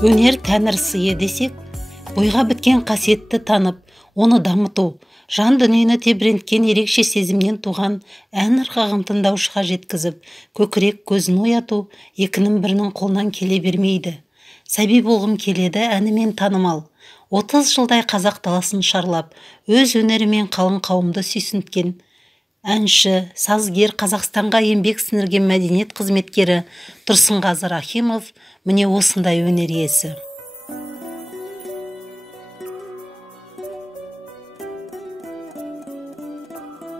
Өнер тәңір сыйы десек, бойға біткен қасиетті танып, оны дамыту, жан дүниені тебіренткен ерекше сезімнен туған ән ырғағын тыңдаушыға жеткізіп, көкірек көзін ояту екінің бірінің қолынан келе бермейді. Сәби болғым келеді әнімен танымал. 30 жылдай қазақ даласын шарлап, өз өнерімен қалың қауымды сүйсінткен әнші, сазгер, Қазақстанға еңбек сіңірген мәдениет қызметкері Тұрсынғазы Рахимов міне осындай өнер иесі.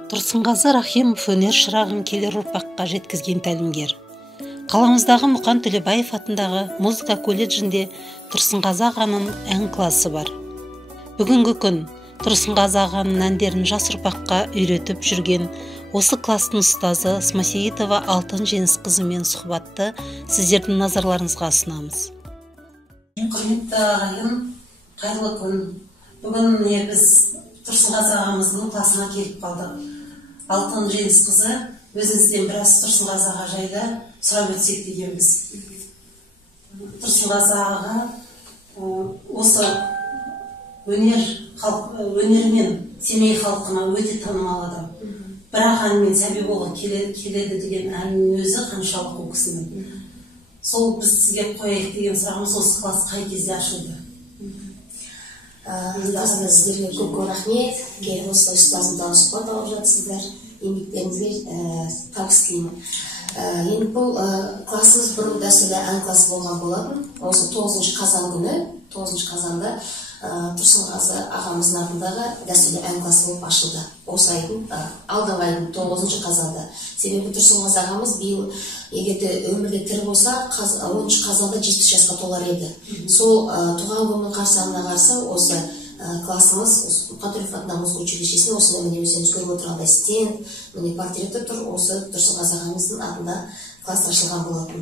Тұрсынғазы Рахимов өнер шырағын келер ұрпаққа жеткізген тәлімгер. Қаламыздағы Мұқан Төлебаев атындағы музыка колледжінде Тұрсынғазы ағаның ән класы бар. Бүгінгі күн Тұрсынғазы ағаның әндерін жас ұрпаққа үйретіп жүрген осы кластың ұстазы Смасеитова Алтын Жеңіс қызымен сұхбатты сіздердің назарларыңызға ұсынамыз. Құрметті ағайын, қайырлы күн. Бүгін біз Тұрсынғазы ағамыздың класына келіп қалдық. Алтын Жеңіс қызы, өзіңізден біраз Тұрсынғазы аға жайлы сұрап өтсек дегенбіз. Тұрсынғазы аға осы өнермен Семей халқына өте танымал адам. Бірақ әнмен сәби болғым келеді деген әннің өзі қаншалық ол кісінің. Сол біз сізге қояйық деген сұрағымыз, осы класс қай кезде ашылды? Сіздерге көп рахмет. Келіп осылай ұстазымдағы сұхбат алып жатсыздар. Еңбектеріңізге табыс тілеймін. Енді бұл классымыз бұрын дәстүрлі ән классы болған болатын. Осы 9 қазан күні, 9 қазанда Тұрсынғазы ағамыздың атындағы дәстүрлі ән классы болып ашылды. Осы айдың, алдағы айдың 9 қазанда. Себебі Тұрсынғазы ағамыз биыл егерде өмірде тірі болса, 10 қазанда 70 жасқа толар еді. Сол туған күннің қарсаңына қарсы осы классымыз Мұқан Төлебаев атындағы музыка училищесіне осында міне өздеріңіз көріп отырғандай стенд, міне портреті тұр, осы Тұрсынғазы ағамыздың атында класс ашылған болатын.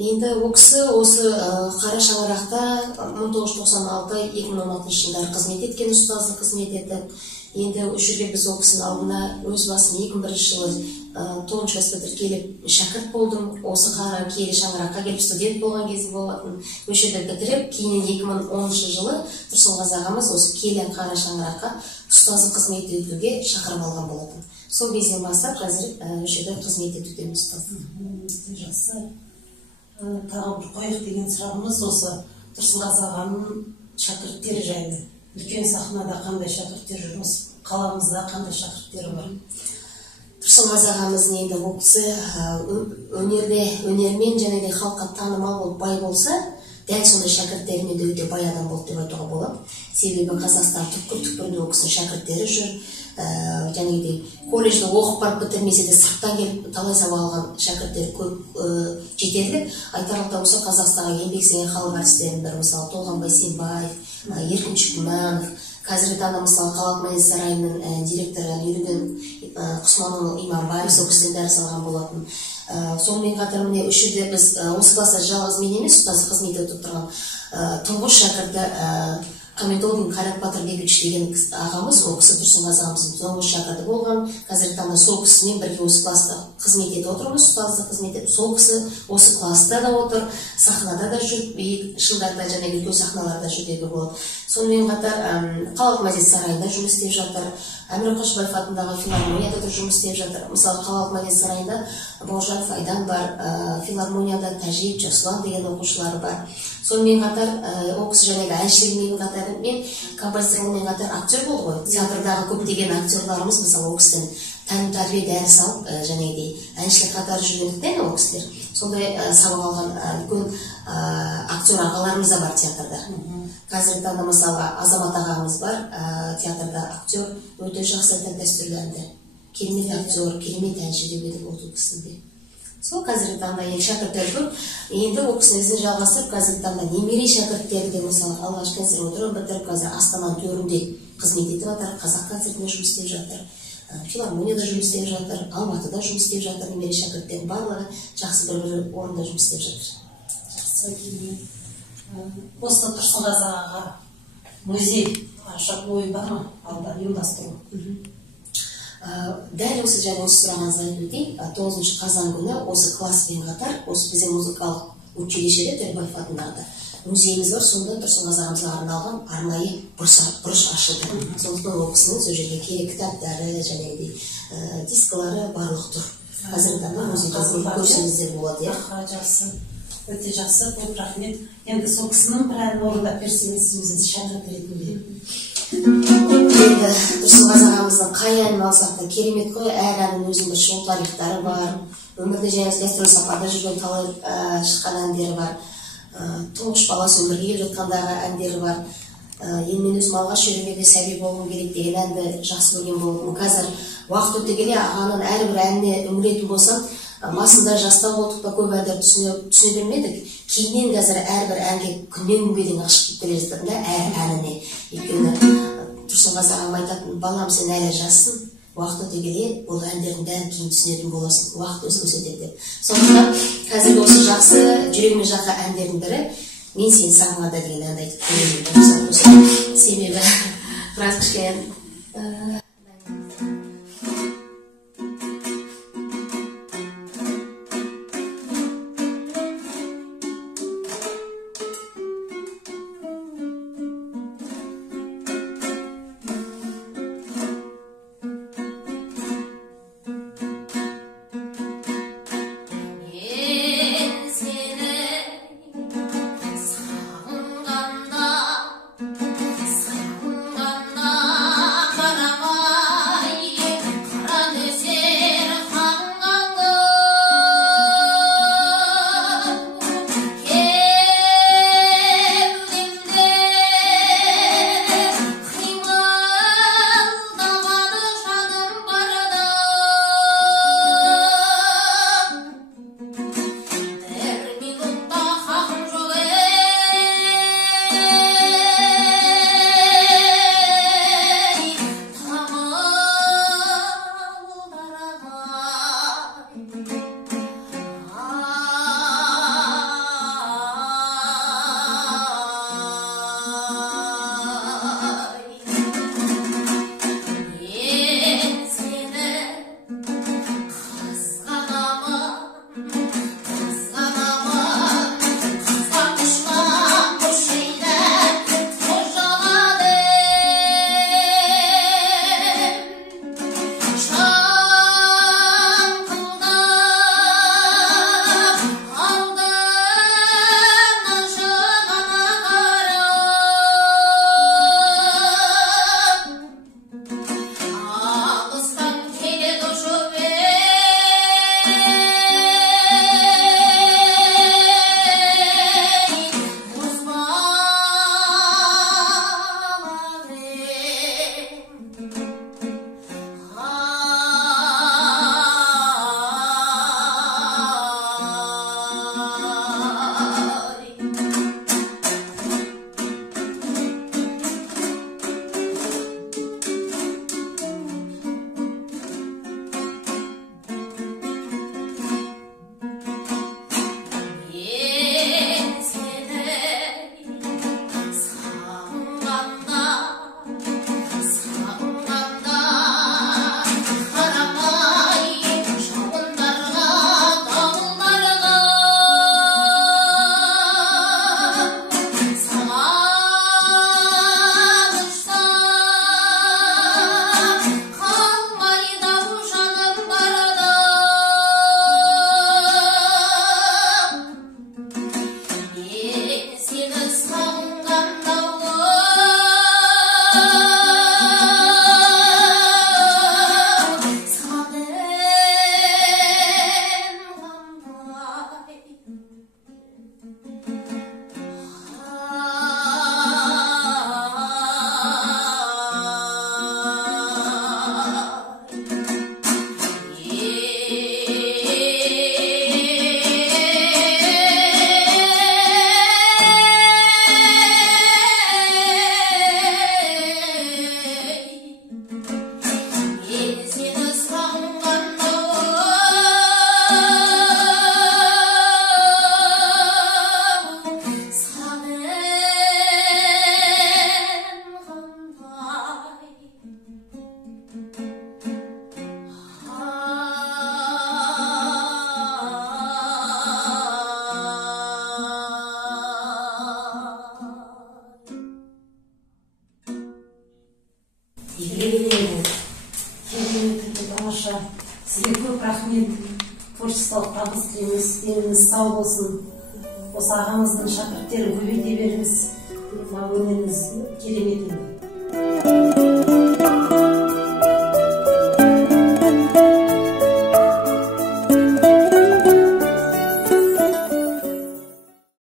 Енді ол кісі осы қара шаңырақта 1996-2016 жылдары қызмет еткен, ұстаздық қызмет етіп, енді үшірге біз ол кісінің алдына өз басым 2001 жылы 9 класс келіп шәкірт болдым. Осы қара киелі шаңыраққа келіп студент болған кезім болатын. Өшірді бітіріп, кейін 2010 жылы Тұрсынғазы ағамыз осы киелі қара шаңыраққа ұстаздық қызмет етуге шақырып алған болатын. Сол кезден бастап қазір өшірді қызмет етудеміз ұстаздық. Жақсы. Тағы бір қояйық деген сұрағымыз осы Тұрсынғазы ағаның шәкірттері жайлы. Үлкен сахнада қандай шәкірттер жүр, осы қаламызда қандай шәкірттері бар? Тұрсынғазы ағамыздың енді ол кісі өнермен және де халыққа танымал болып бай болса, дәл сондай шәкірттерімен де өте бай адам болды деп айтуға болады. Себебі Қазақстан түкпір-түкпірінде ол кісінің шәкірттері жүр. Және де колледжді оқып барып бітірмесе де сырттан келіп талай сабақ алған шәкірттер көп жетерлік. Айтарлықта болса Қазақстанға еңбек сіңірген халық артистерінің бірі, мысалы Толғанбай Сембаев, Еркін Шүкіманов, қазіргі таңда мысалы Қалалық мәдениет сарайының директоры Нұрген Құсманұлы Иманбаев сол кісіден дәріс алған болатын. Сонымен қатар міне үшірде біз осы класста жалғыз мен емес, ұстаздық қызмет етіп тұрған тұңғыш шәкірті Қамедолдин Қайрат Батырбекович деген ағамыз, ол кісі Тұрсынғазы ағамыздың тұңғыш шәкірті болған. Қазіргі таңда сол кісімен бірге осы класста қызмет етіп отырмыз, ұстаздық қызмет етіп. Сол кісі осы класста да отыр, сахнада да жүр, биік шыңдарда және үлкен сахналарда жүрдегі болады. Сонымен қатар Қалалық мәдениет сарайында жұмыс істеп жатыр. Әмір Қошбаев атындағы филармонияда да жұмыс істеп жатыр. Мысалы Қалалық мәдениет сарайында Бауыржанов Айдан бар, филармонияда Тәжиев, Жасұлан деген оқушылары бар. Сонымен қатар ол кісі жаңағы әншілігімен қатар мен композитормен қатар актер болды ғой. Театрдағы көптеген актерларымыз мысалы ол кісіден тәлім тәрбие дәріс алып жаңағыдай әншілік қатары жүргендіктен ол кісілер сондай сабақ алған үлкен актер ағаларымыз да бар театрда. Қазіргі таңда мысалы Азамат ағамыз бар, театрда актер, өте жақсы айтады дәстүрлі әнді. Керемет актер, керемет әнші деп едік ол кісінде. Сол қазіргі таңда шәкірттер көп. Енді ол кісінің ізін жалғастырып, қазіргі таңда немере шәкірттері де мысалы алғаш консерваторияны бітіріп, қазір Астананың төрінде қызмет етіп жатыр, Қазақ концертінде жұмыс істеп жатыр, филармонияда жұмыс істеп жатыр, Алматыда жұмыс істеп жатыр, немере шәкірттердің барлығы жақсы бір орында жұмыс істеп жатыр. Жақсы. Осы Тұрсынғазы ағаға музей ашып ой бар ма? Алда ұйымдастыру. Дәл осы және осы сұрағыңызға айтып өтейін, 9 қазан күні осы класспен қатар, осы біздің музыкалық училищеде Төлебаев атындағы музейіміз бар, сонда Тұрсынғазы ағамызға арналған арнайы бұрыш ашылды. Сондықтан ол кісінің сол жерге керек кітаптары, жаңағыдай дискалары барлық тұр. Қазіргі таңда музейде көрсеңіздер болады. Жақсы, өте жақсы, көп рахмет. Енді сол кісінің бір әнін орындап берсеңіз, өзіңіз шәкірт ретінде. Енді Тұрсынғазы ағамыздың қай әнін алсақ та керемет қой, әр әннің өзінің бір шоу тарихтары бар. Өмірде жаңағы гастроль сапарда жүрген талай шыққан әндері бар. Тұңғыш баласы өмірге келіп жатқандағы әндері бар. Енді мен өзім алғаш үйренерде сәби болғым керек деген әнді жақсы көрген болдым. Қазір уақыт өте келе ағаның әрбір әніне үңілетін болсам, басында жастау болдық та көп әндерді түсіне бермедік. Кейіннен қазір әрбір әнге күннен күнге дейін ғашық келе жатырмын да, әр әніне. Өйткені Тұрсынғазы ағам айтатын, балам сен әлі жассың, уақыт өте келе ол әндердің бәрін кейін түсінетін боласың, уақыт өзі көрсетеді деп. Сондықтан қазіргі осы жақсы жүрегіме жаққа әндердің бірі мен сені сағынғанда деген әнді айтып көремін. Себебі біраз кішкене Karama көп рахмет. Творчестволық табыс тілейміз. Деніңіз сау болсын. Осы ағамыздың шәкірттерін көбейте беріңіз. Өнеріңіз керемет еді.